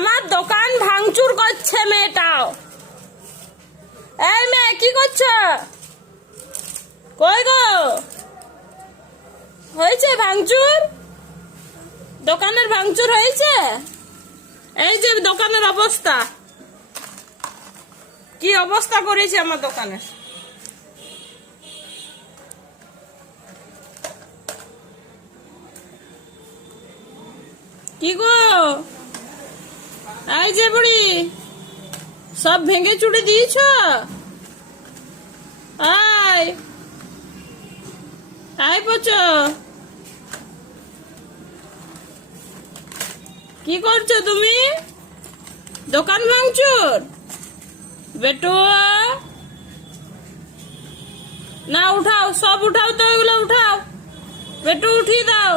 আমার দোকান ভাঙচুর করছে মেয়েটাও। এই মেয়ে কি করছো? কই গো? হয়েছে ভাঙচুর? দোকানের ভাঙচুর হয়েছে? এই যে দোকানের অবস্থা, কি অবস্থা করেছে আমার দোকানের। কি গো, এই যে বুড়ি সব ভেঙে চুড়ে দিয়েছ? আয় আয় পচো, কি করছো তুমি? দোকান ভাঙচুর? বেটু না, উঠাও, সব উঠাও তো, এগুলো উঠাও, বেটু উঠিয়ে দাও।